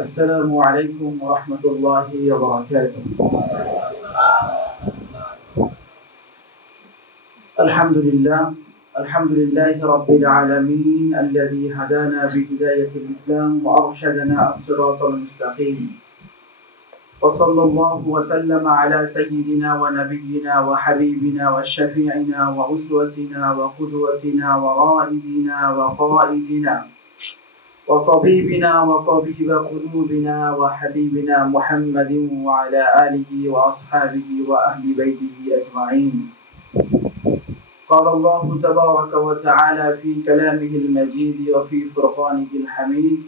السلام عليكم ورحمة الله وبركاته. الحمد لله رب العالمين الذي هدانا بهداية الإسلام وأرشدنا الصراط المستقيم، وصلى الله وسلم على سيدنا ونبينا وحبيبنا وشفيعنا وأسوتنا وقدوتنا ورائدنا وقائدنا وطبيبنا وطبيب قلوبنا وحبيبنا محمد وعلى آله وأصحابه وأهل بيته أجمعين. قال الله تبارك وتعالى في كلامه المجيد وفي فرقانه الحميد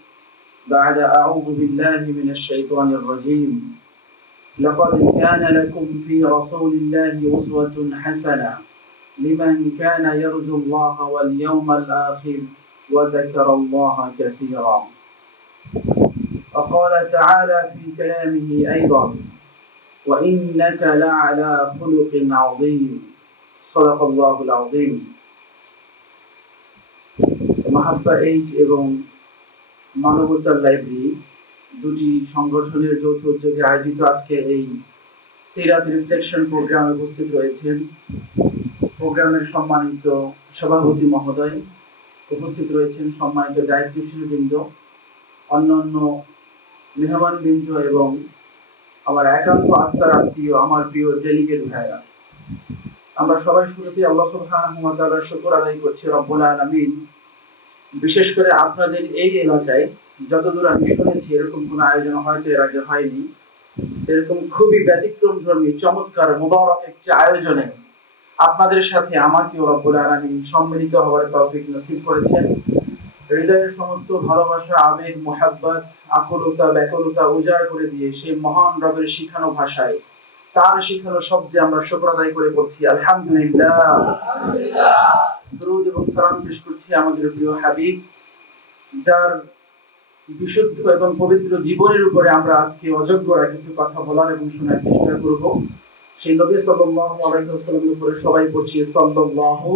بعد أعوذ بالله من الشيطان الرجيم: لقد كان لكم في رسول الله أسوة حسنة لمن كان يرجو الله واليوم الآخر وذكر الله كثيرا. وقال تعالى في كلامه أيضا: وإنك لعلى خلق عظيم. صدق الله العظيم. মাহাব্বা aid এবং মানবতার library দুটি সংগঠনের যৌথ উদ্যোগে আয়োজিত আজকে এই সিরাত রিফ্লেকশন প্রোগ্রামে উপস্থিত রয়েছেন প্রোগ্রামের সম্মানিত সভাপতি মহোদয়, উপস্থিত রয়েছেন সম্মানিত দায়িত্বশীল বৃন্দ, অন্যান্য মেহমান বৃন্দ এবং আমার একান্ত আত্মার আত্মীয়, আমার প্রিয় ডেলিগেট ভাইরা। আমরা সবাই শুরুতে আল্লাহ সুবহানাহু ওয়া তাআলার শুকর আদায় করছি রব্বুল আলামিন। বিশেষ করে আপনাদের এই এলাকায় যতদূর আমি শুনেছি এরকম কোনো আয়োজন হয়তো এর আগে হয়নি, এরকম খুবই ব্যতিক্রমধর্মী চমৎকার মুবারক একটি আয়োজনে আপনাদের সাথে আমাকেও রব্বুল আলামিন সম্মিলিত হওয়ার তৌফিক নসিব করেছেন। হৃদয়ের সমস্ত ভালোবাসা, আবেগ, মোহাব্বত, আকুলতা, ব্যাকুলতা উজাড় করে দিয়ে সেই মহান রবের শিখানো ভাষায়, তার শিখানো শব্দে আমরা শুকর আদায় করে বলছি আলহামদুলিল্লাহ। দরুদ এবং সালাম পেশ করছি আমাদের প্রিয় হাবিব, যার বিশুদ্ধ এবং পবিত্র জীবনের উপরে আমরা আজকে অযোগ্যরা কিছু কথা বলার এবং শোনার চেষ্টা করব। সেই নবী সাল্লাল্লাহু আলাইহি ওয়াসাল্লামের উপরে সবাই পড়ছি সাল্লাল্লাহু।